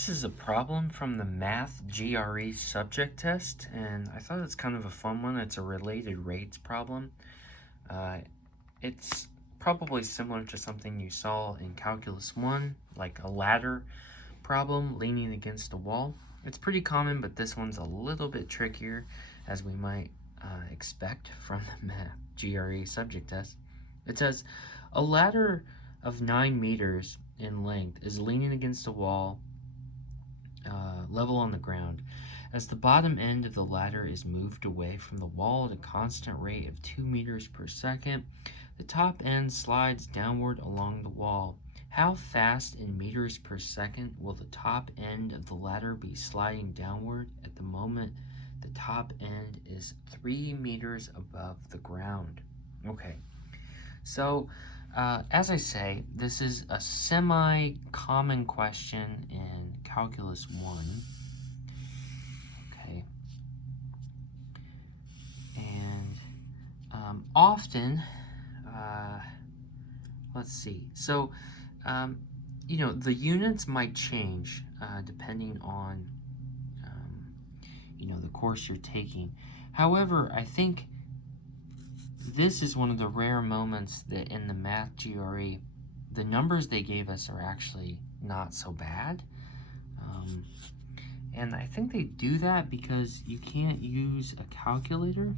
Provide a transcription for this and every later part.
This is a problem from the Math GRE Subject Test, and I thought it's kind of a fun one. It's a related rates problem. It's probably similar to something you saw in Calculus 1, like a ladder problem leaning against a wall. It's pretty common, but this one's a little bit trickier, as we might expect from the Math GRE Subject Test. It says, a ladder of 9 meters in length is leaning against a wall level on the ground. As the bottom end of the ladder is moved away from the wall at a constant rate of 2 meters per second, the top end slides downward along the wall. How fast in meters per second will the top end of the ladder be sliding downward at the moment the top end is 3 meters above the ground? Okay, so as I say, this is a semi-common question in Calculus 1. Okay. And often, let's see. So, the units might change depending on, the course you're taking. However, I think this is one of the rare moments that in the Math GRE, the numbers they gave us are actually not so bad. And I think they do that because you can't use a calculator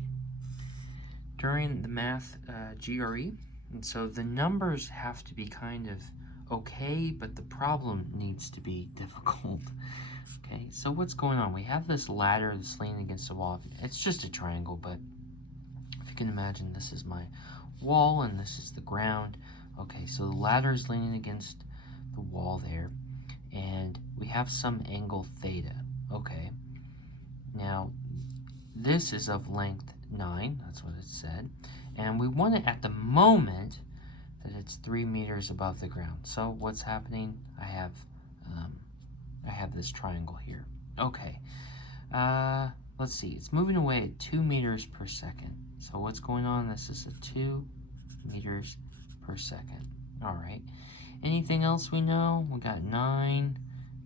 during the Math GRE. And so the numbers have to be kind of okay, but the problem needs to be difficult. Okay, so what's going on? We have this ladder that's leaning against the wall. It's just a triangle, but if you can imagine, this is my wall and this is the ground. Okay, so the ladder is leaning against the wall there, and we have some angle theta. Okay, now this is of length 9, that's what it said, and we want it at the moment that it's 3 meters above the ground. So what's happening? I have this triangle here. Okay, let's see, it's moving away at 2 meters per second. So what's going on? This is a 2 meters per second. All right. Anything else we know? We got 9.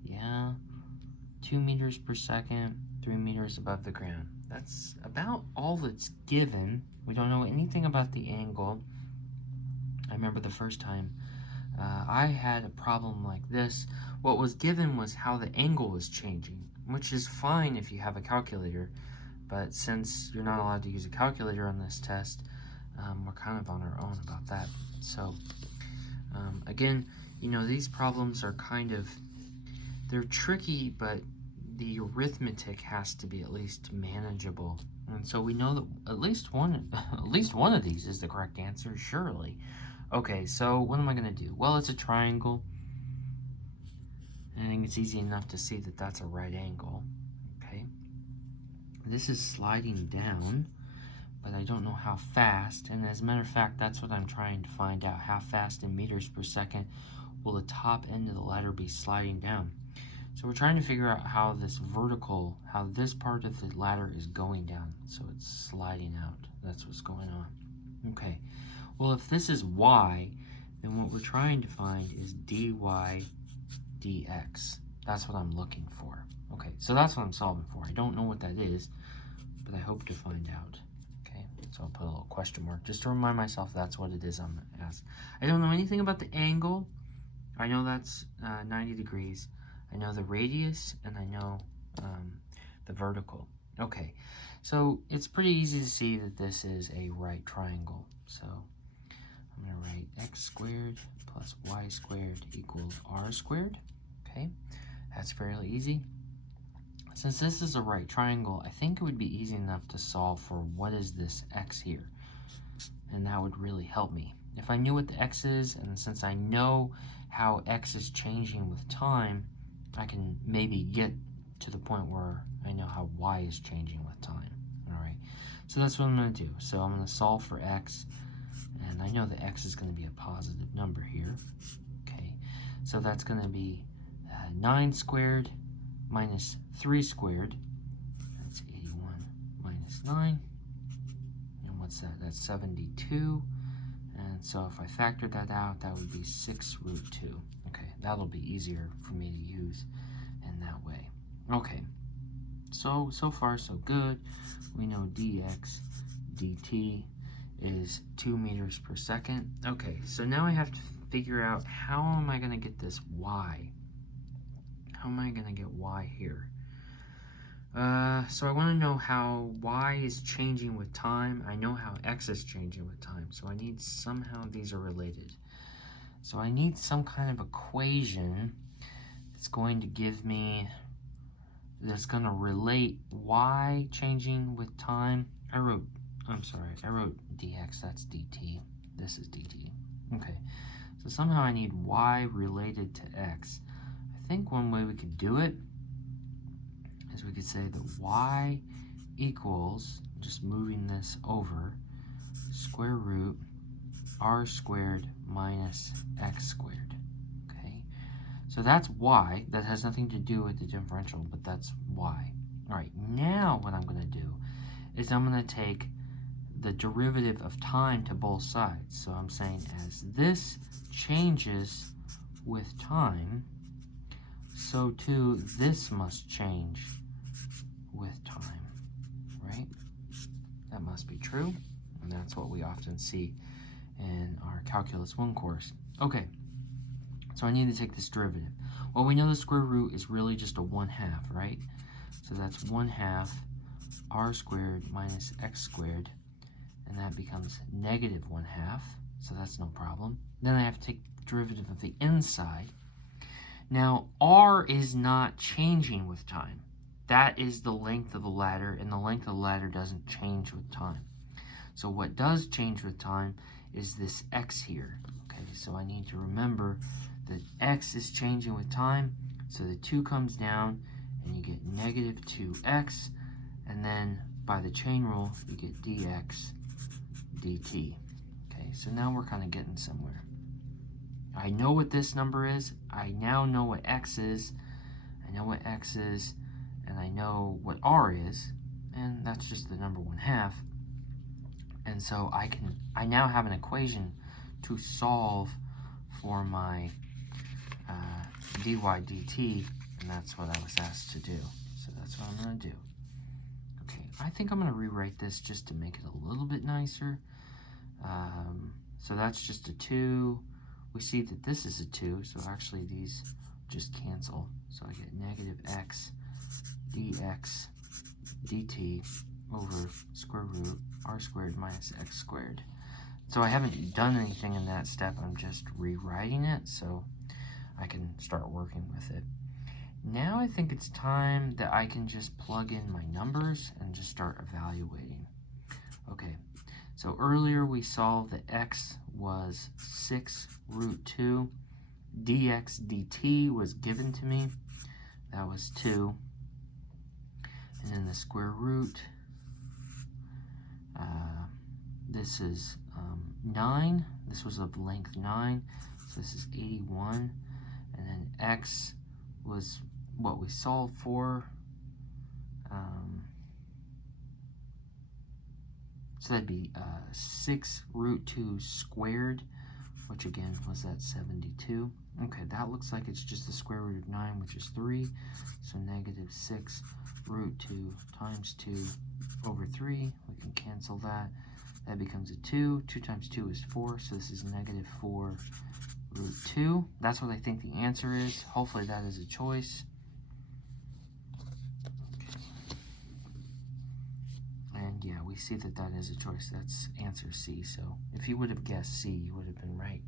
Yeah. 2 meters per second, 3 meters above the ground. That's about all that's given. We don't know anything about the angle. I remember the first time I had a problem like this. What was given was how the angle was changing, which is fine if you have a calculator. But since you're not allowed to use a calculator on this test, we're kind of on our own about that. So, again, these problems are they're tricky, but the arithmetic has to be at least manageable. And so we know that at least one of these is the correct answer, surely. Okay, so what am I going to do? Well, it's a triangle. I think it's easy enough to see that that's a right angle. Okay. This is sliding down, but I don't know how fast. And as a matter of fact, that's what I'm trying to find out. How fast in meters per second will the top end of the ladder be sliding down? So we're trying to figure out how this part of the ladder is going down. So it's sliding out. That's what's going on. Okay. Well, if this is y, then what we're trying to find is dy dx. That's what I'm looking for. Okay, so that's what I'm solving for. I don't know what that is, but I hope to find out. Okay, so I'll put a little question mark just to remind myself that's what it is I'm asked. I don't know anything about the angle. I know that's 90 degrees. I know the radius, and I know the vertical. Okay, so it's pretty easy to see that this is a right triangle. So I'm going to write x squared plus y squared equals r squared. Okay, that's fairly easy. Since this is a right triangle, I think it would be easy enough to solve for what is this x here. And that would really help me. If I knew what the x is, and since I know how x is changing with time, I can maybe get to the point where I know how y is changing with time. All right, so that's what I'm going to do. So I'm going to solve for x, and I know that x is going to be a positive number here. Okay, so that's going to be 9 squared minus 3 squared. That's 81 minus 9. And what's that? That's 72. And so if I factor that out, that would be 6 root 2. Okay, that'll be easier for me to use in Okay, so far so good. We know dx dt is 2 meters per second. Okay, so now I have to figure out how am I going to get this y? How am I going to get y here? So I want to know how y is changing with time. I know how x is changing with time, so I need somehow these are related. So I need some kind of equation that's going to give me, that's going to relate y changing with time. I wrote dx, that's dt. This is dt. Okay, so somehow I need y related to x. I think one way we could do it is we could say that y equals, just moving this over, square root r squared minus x squared. Okay, so that's y. That has nothing to do with the differential, but that's y. All right, now what I'm going to do is I'm going to take the derivative of time to both sides. So I'm saying as this changes with time, so too this must change with time, right? That must be true, and that's what we often see in our Calculus 1 course. Okay, so I need to take this derivative. Well, we know the square root is really just a 1/2, right? So that's 1/2 r squared minus x squared, and that becomes negative 1/2, so that's no problem. Then I have to take the derivative of the inside. Now, r is not changing with time. That is the length of the ladder, and the length of the ladder doesn't change with time. So what does change with time is this x here. Okay, so I need to remember that x is changing with time, so the 2 comes down, and you get negative 2x, and then by the chain rule, you get dx dt. Okay, so now we're kind of getting somewhere. I know what this number is. I now know what x is. I know what x is, and I know what r is, and that's just the number 1/2. And so I now have an equation to solve for my dy dt, and that's what I was asked to do. So that's what I'm going to do. Okay, I think I'm going to rewrite this just to make it a little bit nicer. So that's just a 2. We see that this is a 2, so actually these just cancel. So I get negative x dx dt over square root r squared minus x squared. So I haven't done anything in that step. I'm just rewriting it so I can start working with it. Now I think it's time that I can just plug in my numbers and just start evaluating. Okay, so earlier we solved that x was 6 root 2. dx dt was given to me. That was 2. And then the square root, this is 9. This was of length 9. So this is 81. And then x was what we solved for. So that'd be 6 root 2 squared, which again was at 72. Okay, that looks like it's just the square root of 9, which is 3. So negative 6 root 2 times 2 over 3. We can cancel that. That becomes a 2. 2 times 2 is 4, so this is negative 4 root 2. That's what I think the answer is. Hopefully that is a choice. Okay. And yeah, we see that that is a choice. That's answer C. So if you would have guessed C, you would have been right.